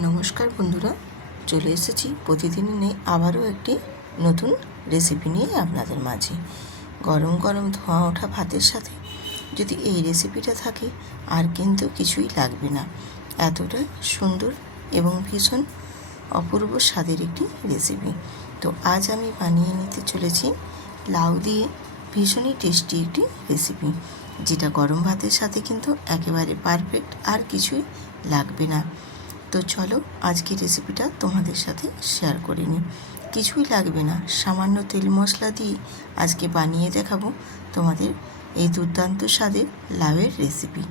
নমস্কার বন্ধুরা, চলে এসেছি প্রতিদিনই নেই আবারও একটি নতুন রেসিপি নিয়ে আপনাদের মাঝে। গরম গরম ধোঁয়া ওঠা ভাতের সাথে যদি এই রেসিপিটা থাকে আর কিন্তু কিছুই লাগবে না। এতটা সুন্দর এবং ভীষণ অপূর্ব স্বাদের একটি রেসিপি। তো আজ আমি বানিয়ে নিতে চলেছি লাউ দিয়ে ভীষণই টেস্টি একটি রেসিপি, যেটা গরম ভাতের সাথে কিন্তু একেবারে পারফেক্ট, আর কিছুই লাগবে না। তো চলো আজকে রেসিপিটা তোমাদের সাথে শেয়ার করে নিই। কিছুই লাগবে না, সামান্য তেল মশলা দিয়ে আজকে বানিয়ে দেখাবো তোমাদের এই দুর্দান্ত স্বাদের লাউয়ের রেসিপি।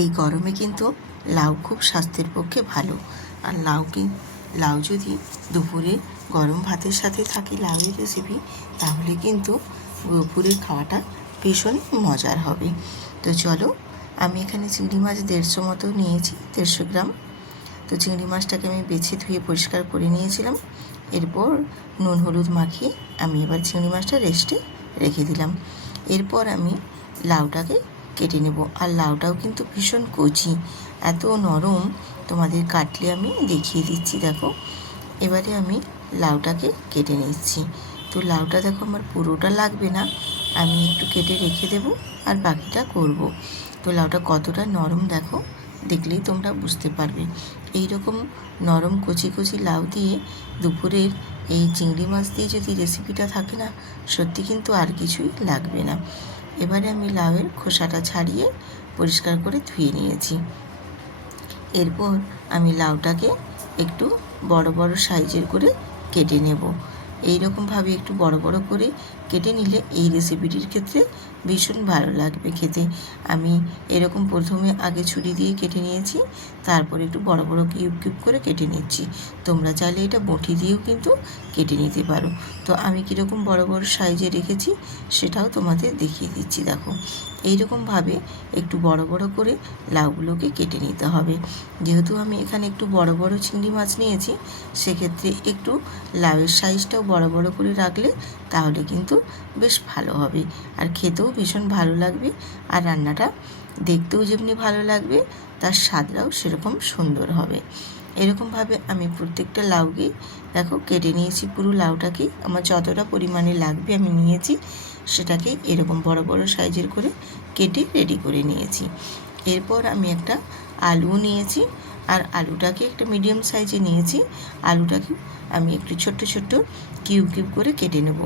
এই গরমে কিন্তু লাউ খুব স্বাস্থ্যের পক্ষে ভালো, আর লাউ যদি দুপুরে গরম ভাতের সাথে থাকে লাউয়ের রেসিপি, তাহলে কিন্তু দুপুরের খাওয়াটা ভীষণ মজার হবে। তো চলো, আমি এখানে চিংড়ি মাছ 150 মতো নিয়েছি, 150 গ্রাম। তো চিংড়ি মাছটাকে আমি বেছে ধুয়ে পরিষ্কার করে নিয়েছিলাম। এরপর নুন হলুদ মাখিয়ে আমি এবার চিংড়ি মাছটা রেস্টে রেখে দিলাম। এরপর আমি লাউটাকে কেটে নেব। আর লাউটাও কিন্তু ভীষণ কচি, এত নরম, তোমাদের কাটলে আমি দেখিয়ে দিচ্ছি। দেখো, এবারে আমি লাউটাকে কেটে নিচ্ছি। তো লাউটা দেখো আমার পুরোটা লাগবে না, আমি একটু কেটে রেখে দেব আর বাকিটা করব। তো লাউটা কতটা নরম দেখো, দেখলেই তোমরা বুঝতে পারবে। এই রকম নরম কচি কচি লাউ দিয়ে দুপুরের এই চিংড়ি মাছ দিয়ে যদি রেসিপিটা থাকে না, সত্যি কিন্তু আর কিছুই লাগবে না। এবারে আমি লাউয়ের খোসাটা ছাড়িয়ে পরিষ্কার করে ধুয়ে নিয়েছি। এরপর আমি লাউটাকে একটু বড় বড় সাইজের করে কেটে নেব। এই রকমভাবে একটু বড় বড় করে কেটে নিলে এই রেসিপিটির ক্ষেত্রে ভীষণ ভালো লাগবে খেতে। আমি এরকম প্রথমে আগে ছুরি দিয়ে কেটে নিয়েছি, তারপর একটু বড় বড় কিউব কিউব করে কেটে নিচ্ছি। তোমরা চাইলে এটা বঁটি দিয়েও কিন্তু কেটে নিতে পারো। তো আমি কীরকম বড় বড় সাইজে রেখেছি সেটাও তোমাদের দেখিয়ে দিচ্ছি। দেখো, এইরকমভাবে একটু বড় বড় করে লাউগুলোকে কেটে নিতে হবে। যেহেতু আমি এখানে একটু বড় বড় চিংড়ি মাছ নিয়েছি, সেক্ষেত্রে একটু লাউয়ের সাইজটাও বড় বড় করে রাখলে তাহলে কিন্তু বেশ ভালো হবে, আর খেতেও ভীষণ ভালো লাগবে। আর রান্নাটা দেখতেও যেমনি ভালো লাগবে, তার স্বাদটাও সেরকম সুন্দর হবে। এরকমভাবে আমি প্রত্যেকটা লাউকেই দেখো কেটে নিয়েছি। পুরো লাউটাকে আমার যতটা পরিমাণে লাগবে আমি নিয়েছি, সেটাকে এরকম বড় বড় সাইজের করে কেটে রেডি করে নিয়েছি। এরপর আমি একটা আলু নিয়েছি, আর আলুটাকে একটা মিডিয়াম সাইজে নিয়েছি। আলুটাকে আমি একটু ছোট্ট ছোট্ট কিউব কিউব করে কেটে নেব।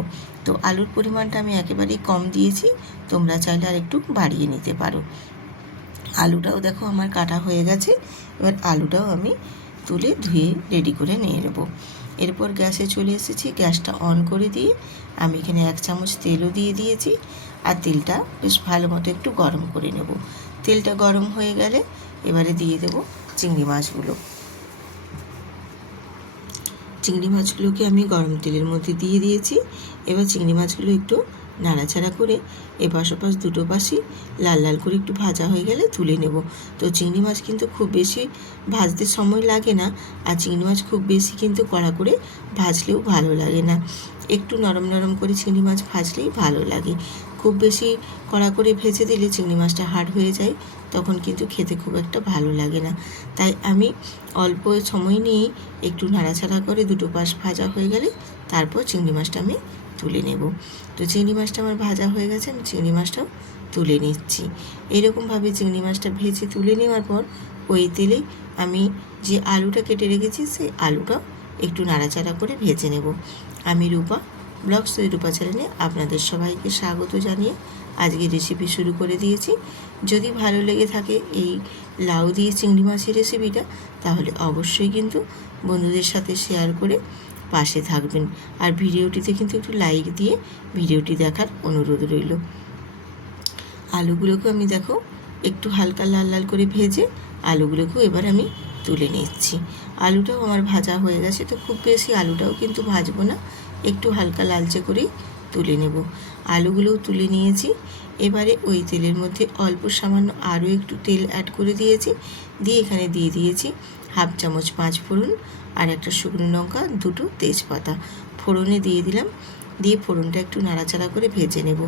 তো আলুর পরিমাণটা আমি একেবারেই কম দিয়েছি, তোমরা চাইলে আর একটু বাড়িয়ে নিতে পারো। আলুটাও দেখো আমার কাটা হয়ে গেছে। এবার আলুটাও আমি তুলে ধুয়ে রেডি করে নিয়ে নেব। এরপর গ্যাসে চলে এসেছি, গ্যাসটা অন করে দিয়ে আমি এখানে 1 চামচ তেলও দিয়ে দিয়েছি। আর তেলটা বেশ ভালো মতো একটু গরম করে নেব। তেলটা গরম হয়ে গেলে এবারে দিয়ে দেব চিংড়ি মাছগুলো। চিংড়ি মাছগুলোকে আমি গরম তেলের মধ্যে দিয়ে দিয়েছি। এবার চিংড়ি মাছগুলো একটু নাড়াচাড়া করে এপাশ ওপাশ দুটো পাশই লাল লাল করে একটু ভাজা হয়ে গেলে তুলে নেব। তো চিংড়ি মাছ কিন্তু খুব বেশি ভাজতে সময় লাগে না, আর চিংড়ি মাছ খুব বেশি কিন্তু কড়া করে ভাজলেও ভালো লাগে না। একটু নরম নরম করে চিংড়ি মাছ ভাজলেই ভালো লাগে। খুব বেশি কড়া করে ভেজে দিলে চিংড়ি মাছটা হার্ড হয়ে যায়, তখন কিন্তু খেতে খুব একটা ভালো লাগে না। তাই আমি অল্প সময় নিয়ে একটু নাড়াচাড়া করে দুটো পাশ ভাজা হয়ে গেলে তারপর চিংড়ি মাছটা আমি তুলে নেব। তো চিংড়ি মাছটা আমার ভাজা হয়ে গেছে, আমি চিংড়ি মাছটাও তুলে নিচ্ছি। এরকমভাবে চিংড়ি মাছটা ভেজে তুলে নেওয়ার পর ওই তেলে আমি যে আলুটা কেটে রেখেছি সেই আলুটাও একটু নাড়াচাড়া করে ভেজে নেব। আমি রূপা ব্লগস উইথ রূপা চ্যানেলে আপনাদের সবাইকে স্বাগত জানিয়ে আজকে রেসিপি শুরু করে দিয়েছি। যদি ভালো লেগে থাকে এই লাউ দিয়ে চিংড়ি মাছের রেসিপিটা, তাহলে অবশ্যই কিন্তু বন্ধুদের সাথে শেয়ার করে পাশে থাকবেন। আর ভিডিওটিতে কিন্তু একটু লাইক দিয়ে ভিডিওটি দেখার অনুরোধ রইল। আলুগুলোকে আমি দেখো একটু হালকা লাল লাল করে ভেজে আলুগুলোকেও এবার আমি তুলে নিচ্ছি। আলুটাও আমার ভাজা হয়ে গেছে, তো খুব বেশি আলুটাও কিন্তু ভাজবো না, একটু হালকা লালচে করেই তুলে নেব। আলুগুলোও তুলে নিয়েছি। এবারে ওই তেলের মধ্যে অল্প সামান্য আরও একটু তেল অ্যাড করে দিয়েছি, দিয়ে এখানে দিয়ে দিয়েছি 1/2 চামচ 5 ফোড়ন, আর একটা শুকনো লঙ্কা, 2টো তেজপাতা ফোড়নে দিয়ে দিলাম। দিয়ে ফোড়নটা একটু নাড়াচাড়া করে ভেজে নেব।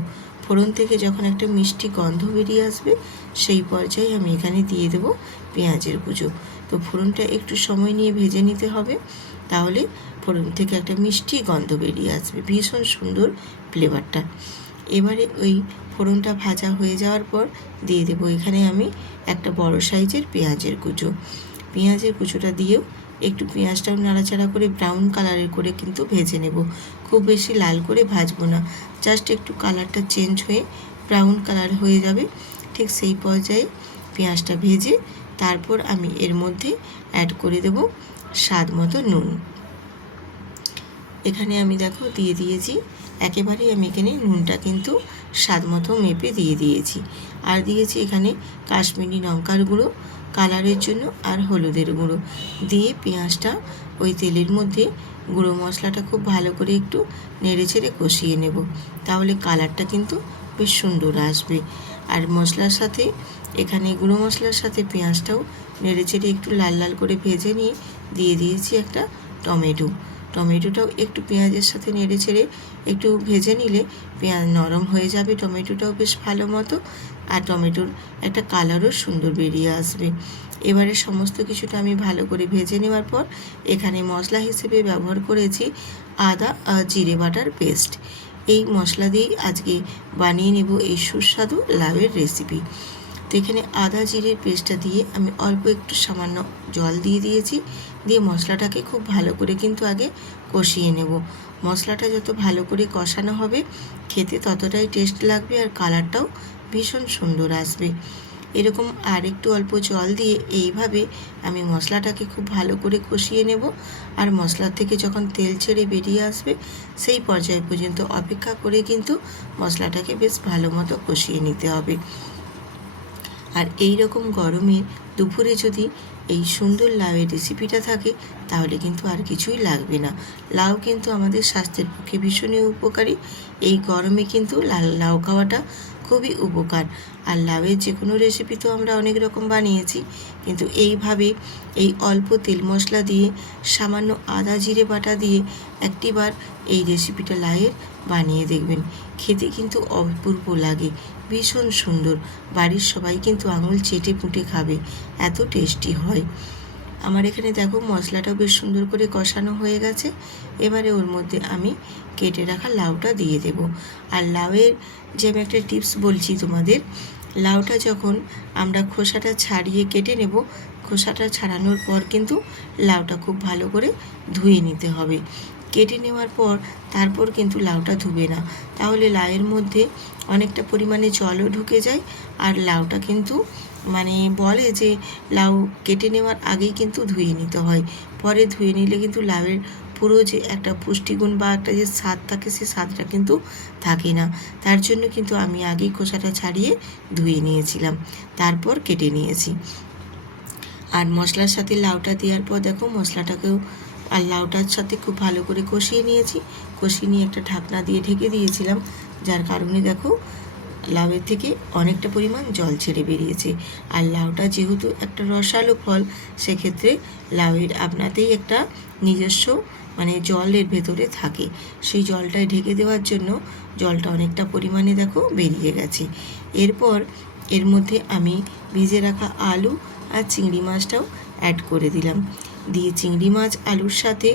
ফোড়ন থেকে যখন একটা মিষ্টি গন্ধ বেরিয়ে আসবে, সেই পর্যায়ে আমি এখানে দিয়ে দেবো পেঁয়াজের কুচো। তো ফোড়নটা একটু সময় নিয়ে ভেজে নিতে হবে, তাহলে ফোড়ন থেকে একটা মিষ্টি গন্ধ বেরিয়ে আসবে, ভীষণ সুন্দর ফ্লেভারটা। এবারে ওই ফোড়নটা ভাজা হয়ে যাওয়ার পর দিয়ে দেবো এখানে আমি একটা বড় সাইজের পেঁয়াজের কুচো। পেঁয়াজের কুচোটা দিয়েও একটু পেঁয়াজটাও নাড়াচাড়া করে ব্রাউন কালারের করে কিন্তু ভেজে নেব। খুব বেশি লাল করে ভাজবো না, জাস্ট একটু কালারটা চেঞ্জ হয়ে ব্রাউন কালার হয়ে যাবে, ঠিক সেই পর্যায়ে পেঁয়াজটা ভেজে তারপর আমি এর মধ্যে অ্যাড করে দেব স্বাদ মতো নুন। এখানে আমি দেখো দিয়ে দিয়েছি, একেবারেই আমি এখানে নুনটা কিন্তু স্বাদ মতো মেপে দিয়ে দিয়েছি। আর দিয়েছি এখানে কাশ্মীরি লঙ্কার গুঁড়ো কালারের জন্য, আর হলুদের গুঁড়ো দিয়ে পেঁয়াজটা ওই তেলের মধ্যে গুঁড়ো মশলাটা খুব ভালো করে একটু নেড়ে চেড়ে কষিয়ে নেব, তাহলে কালারটা কিন্তু বেশ সুন্দর আসবে। আর মশলার সাথে এখানে গুঁড়ো মশলার সাথে পেঁয়াজটাও নেড়ে চেড়ে একটু লাল লাল করে ভেজে নিয়ে দিয়ে দিয়েছি একটা টমেটোটাও একটু পেঁয়াজের সাথে নেড়ে ছেড়ে একটু ভেজে নিলে পেঁয়াজ নরম হয়ে যাবে, টমেটোটাও বেশ ভালো মতো, আর টমেটোর একটা কালারও সুন্দর বেরিয়ে আসবে। এবারে সমস্ত কিছুটা আমি ভালো করে ভেজে নেওয়ার পর এখানে মশলা হিসেবে ব্যবহার করেছি আদা আর জিরে বাটার পেস্ট। এই মশলা দিয়েই আজকে বানিয়ে নেব এই সুস্বাদু লাউয়ের রেসিপি। তো এখানে আদা জিরের পেস্টটা দিয়ে আমি অল্প একটু সামান্য জল দিয়ে দিয়েছি, দিয়ে মশলাটাকে খুব ভালো করে কিন্তু আগে কষিয়ে নেব। মশলাটা যত ভালো করে কষানো হবে খেতে ততটাই টেস্ট লাগবে, আর কালারটাও ভীষণ সুন্দর আসবে। এরকম আর একটু অল্প জল দিয়ে এইভাবে আমি মশলাটাকে খুব ভালো করে কষিয়ে নেব, আর মশলা থেকে যখন তেল ছেড়ে বেরিয়ে আসবে সেই পর্যায় পর্যন্ত অপেক্ষা করে কিন্তু মশলাটাকে বেশ ভালো মতো কষিয়ে নিতে হবে। আর এই রকম গরমে দুপুরে যদি এই সুন্দর লাউয়ের রেসিপিটা থাকে তাহলে কিন্তু আর কিছুই লাগবে না। লাউ কিন্তু আমাদের স্বাস্থ্যের পক্ষে ভীষণই উপকারী। এই গরমে কিন্তু লাউ খাওয়াটা খুবই উপকার। আর লাউয়ের যে কোনো রেসিপি তো আমরা অনেক রকম বানিয়েছি, কিন্তু এইভাবে এই অল্প তেল মশলা দিয়ে সামান্য আদা জিরে বাটা দিয়ে একটিবার এই রেসিপিটা লাউয়ের বানিয়ে দেখবেন, খেতে কিন্তু অপূর্ব লাগে, ভীষণ সুন্দর। বাড়ির সবাই কিন্তু আঙুল চেটে পুঁটে খাবে, এত টেস্টি হয়। আমার এখানে দেখো মশলাটাও বেশ সুন্দর করে কষানো হয়ে গেছে। এবারে ওর মধ্যে আমি কেটে রাখা লাউটা দিয়ে দেব। আর লাউয়ের যে আমি একটা টিপস বলছি তোমাদের, লাউটা যখন আমরা খোসাটা ছাড়িয়ে কেটে নেব, খোসাটা ছাড়ানোর পর কিন্তু লাউটা খুব ভালো করে ধুয়ে নিতে হবে। কেটে নেওয়ার পর তারপর কিন্তু লাউটা ধুবে না, তাহলে লাউয়ের মধ্যে অনেকটা পরিমাণে জলও ঢুকে যায়। আর লাউটা কিন্তু বলে যে লাউ কেটে নেওয়ার আগেই কিন্তু ধুয়ে নিতে হয়, পরে ধুয়ে নিলে কিন্তু লাউয়ের পুরো যে একটা পুষ্টিগুণ বা একটা যে স্বাদ থাকে সে স্বাদটা কিন্তু থাকে না। তার জন্য কিন্তু আমি আগেই খোসাটা ছাড়িয়ে ধুয়ে নিয়েছিলাম, তারপর কেটে নিয়েছি। আর মশলার সাথে লাউটা দেওয়ার পর দেখো মশলাটাকেও আর লাউটার সাথে খুব ভালো করে কষিয়ে নিয়েছি। কষিয়ে নিয়ে একটা ঢাকনা দিয়ে ঢেকে দিয়েছিলাম, যার কারণে দেখো লাউয়ের থেকে অনেকটা পরিমাণ জল ছেড়ে বেরিয়েছে। আর লাউটা যেহেতু একটা রসালো ফল, সেক্ষেত্রে লাউয়ের আপনাতেই একটা নিজস্ব জলের ভেতরে থাকে, সেই জলটায় ঢেকে দেওয়ার জন্য জলটা অনেকটা পরিমাণে দেখো বেরিয়ে গেছে। এরপর এর মধ্যে আমি ভিজে রাখা আলু আর চিংড়ি মাছটাও অ্যাড করে দিলাম, দিয়ে চিংড়ি মাছ আলুর সাথে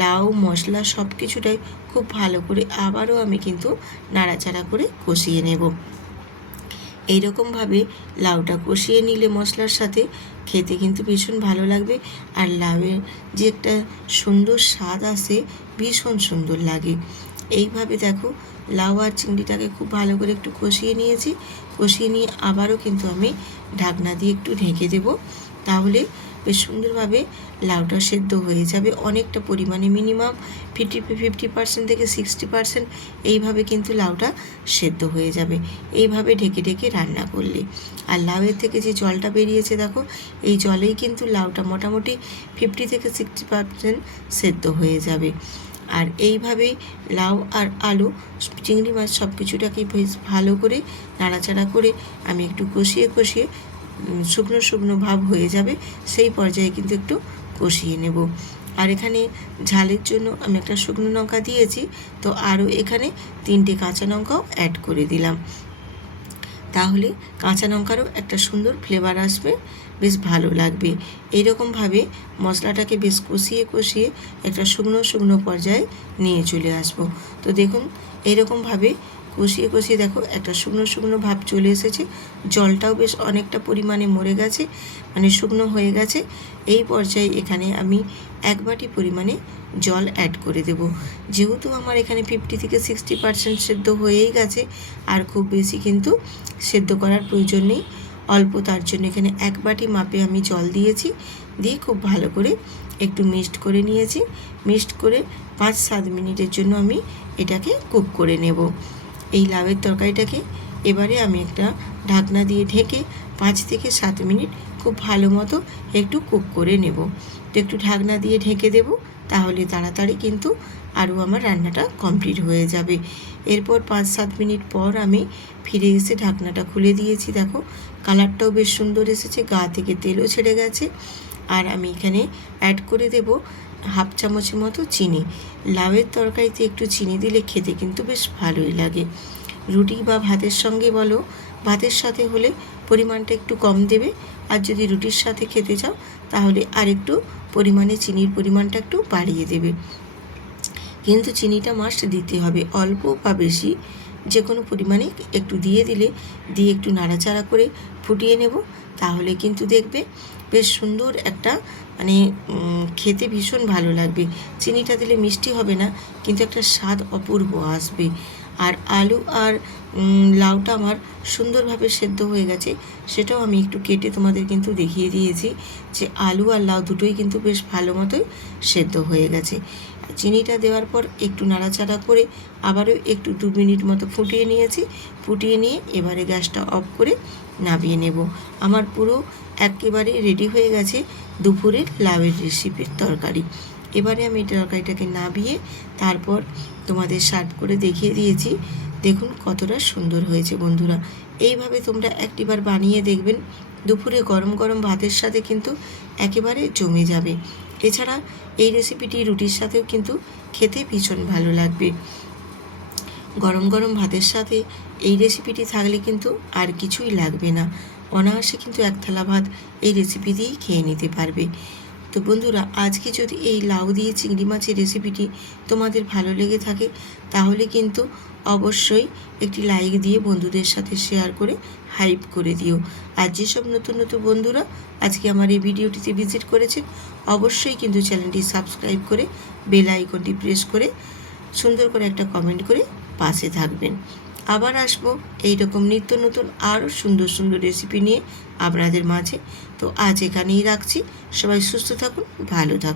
লাউ মশলা সব কিছুটাই খুব ভালো করে আবারও আমি কিন্তু নাড়াচাড়া করে কষিয়ে নেব। এইরকমভাবে লাউটা কষিয়ে নিলে মশলার সাথে খেতে কিন্তু ভীষণ ভালো লাগবে, আর লাউয়ের যে একটা সুন্দর স্বাদ আসে ভীষণ সুন্দর লাগে। এইভাবে দেখো লাউ আর চিংড়িটাকে খুব ভালো করে একটু কষিয়ে নিয়েছি। কষিয়ে নিয়ে আবারও কিন্তু আমি ঢাকনা দিয়ে একটু ঢেকে দেব, তাহলে বেশ সুন্দরভাবে লাউটা সেদ্ধ হয়ে যাবে অনেকটা পরিমাণে, মিনিমাম 50% থেকে 60% এইভাবে কিন্তু লাউটা সেদ্ধ হয়ে যাবে এইভাবে ঢেকে ঢেকে রান্না করলে। আর লাউয়ের থেকে যে জলটা বেরিয়েছে দেখো, এই জলেই কিন্তু লাউটা মোটামুটি 50 থেকে 60% সেদ্ধ হয়ে যাবে। আর এইভাবেই লাউ আর আলু চিংড়ি মাছ সব কিছুটাকে বেশ ভালো করে নাড়াচাড়া করে আমি একটু কষিয়ে কষিয়ে শুকনো শুকনো ভাব হয়ে যাবে সেই পর্যায়ে কিন্তু একটু কষিয়ে নেব। আর এখানে ঝালের জন্য আমি একটা শুকনো লঙ্কা দিয়েছি, তো আরও এখানে 3টে কাঁচা লঙ্কাও অ্যাড করে দিলাম, তাহলে কাঁচা লঙ্কারও একটা সুন্দর ফ্লেভার আসবে বেশ ভালো লাগবে। এইরকমভাবে মশলাটাকে বেশ কষিয়ে কষিয়ে একটা শুকনো শুকনো পর্যায়ে নিয়ে চলে আসবো। তো দেখুন এইরকমভাবে কষিয়ে কষিয়ে দেখো একটা শুকনো শুকনো ভাব চলে এসেছে, জলটাও বেশ অনেকটা পরিমাণে মরে গেছে, মানে শুকনো হয়ে গেছে। এই পর্যায়ে এখানে আমি 1 বাটি পরিমাণে জল অ্যাড করে দেব। যেহেতু আমার এখানে 50 থেকে 60% সেদ্ধ হয়েই গেছে, আর খুব বেশি কিন্তু সেদ্ধ করার প্রয়োজন নেই, অল্প, তার জন্য এখানে 1 বাটি মাপে আমি জল দিয়েছি। দিয়ে খুব ভালো করে একটু মিক্সড করে নিয়েছি। মিক্সড করে 5-7 মিনিটের জন্য আমি এটাকে কুক করে নেব। এই লাউয়ের তরকারিটাকে এবারে আমি একটা ঢাকনা দিয়ে ঢেকে 5 থেকে 7 মিনিট খুব ভালো মতো একটু কুক করে নেব। তো একটু ঢাকনা দিয়ে ঢেকে দেব, তাহলে তাড়াতাড়ি কিন্তু আরও আমার রান্নাটা কমপ্লিট হয়ে যাবে। এরপর 5-7 মিনিট পর আমি ফিরে এসে ঢাকনাটা খুলে দিয়েছি। দেখো কালারটাও বেশ সুন্দর এসেছে, গা থেকে তেলও ছেড়ে গেছে। আর আমি এখানে অ্যাড করে দেব 1/2 চামচের মতো চিনি। লাউয়ের তরকারিতে একটু চিনি দিলে খেতে কিন্তু বেশ ভালোই লাগে। রুটি বা ভাতের সঙ্গে বলো, ভাতের সাথে হলে পরিমাণটা একটু কম দেবে, আর যদি রুটির সাথে খেতে চাও তাহলে আরেকটু পরিমাণে চিনির পরিমাণটা একটু বাড়িয়ে দেবে। কিন্তু চিনিটা মাস্ট দিতে হবে, অল্প বা বেশি যে কোনো পরিমাণে একটু দিয়ে দিলে, দিয়ে একটু নাড়াচাড়া করে ফুটিয়ে নেব। তাহলে কিন্তু দেখবে বেশ সুন্দর একটা, মানে খেতে ভীষণ ভালো লাগবে। চিনিটা দিলে মিষ্টি হবে না, কিন্তু একটা স্বাদ অপূর্ব আসবে। আর আলু আর লাউটা আমার সুন্দরভাবে সেদ্ধ হয়ে গেছে, সেটাও আমি একটু কেটে তোমাদের কিন্তু দেখিয়ে দিয়েছি যে আলু আর লাউ দুটোই কিন্তু বেশ ভালো মতোই সেদ্ধ হয়ে গেছে। চিনিটা দেওয়ার পর একটু নাড়াচাড়া করে আবারও একটু 2 মিনিট মতো ফুটিয়ে নিয়েছি। ফুটিয়ে নিয়ে এবারে গ্যাসটা অফ করে নামিয়ে নেব। আমার পুরো একেবারে রেডি হয়ে গেছে দুপুরের লাউয়ের রেসিপির তরকারি। এবারে আমি তরকারিটাকে নামিয়ে তারপর তোমাদের সার্ভ করে দেখিয়ে দিয়েছি। দেখুন কতটা সুন্দর হয়েছে বন্ধুরা। এইভাবে তোমরা একটিবার বানিয়ে দেখবেন, দুপুরে গরম গরম ভাতের সাথে কিন্তু একেবারে জমে যাবে। এছাড়া এই রেসিপিটি রুটির সাথেও কিন্তু খেতে ভীষণ ভালো লাগবে। গরম গরম ভাতের সাথে এই রেসিপিটি থাকলে কিন্তু আর কিছুই লাগবে না, অনায়াসে কিন্তু 1 থালা ভাত এই রেসিপি দিয়েই খেয়ে নিতে পারবে। তো বন্ধুরা, আজকে যদি এই লাউ দিয়ে চিংড়ি মাছের রেসিপিটি তোমাদের ভালো লেগে থাকে, তাহলে কিন্তু অবশ্যই একটি লাইক দিয়ে বন্ধুদের সাথে শেয়ার করে হাইপ করে দিও। আর যেসব নতুন নতুন বন্ধুরা আজকে আমার এই ভিডিওটিতে ভিজিট করেছে, অবশ্যই কিন্তু চ্যানেলটি সাবস্ক্রাইব করে বেল আইকনটি প্রেস করে সুন্দর করে একটা কমেন্ট করে পাশে থাকবেন। আবার আসবো এইরকম নিত্য নতুন আরও সুন্দর সুন্দর রেসিপি নিয়ে আপনাদের মাঝে। তো আজ এখানেই রাখছি। সবাই সুস্থ থাকুন, ভালো থাকুন।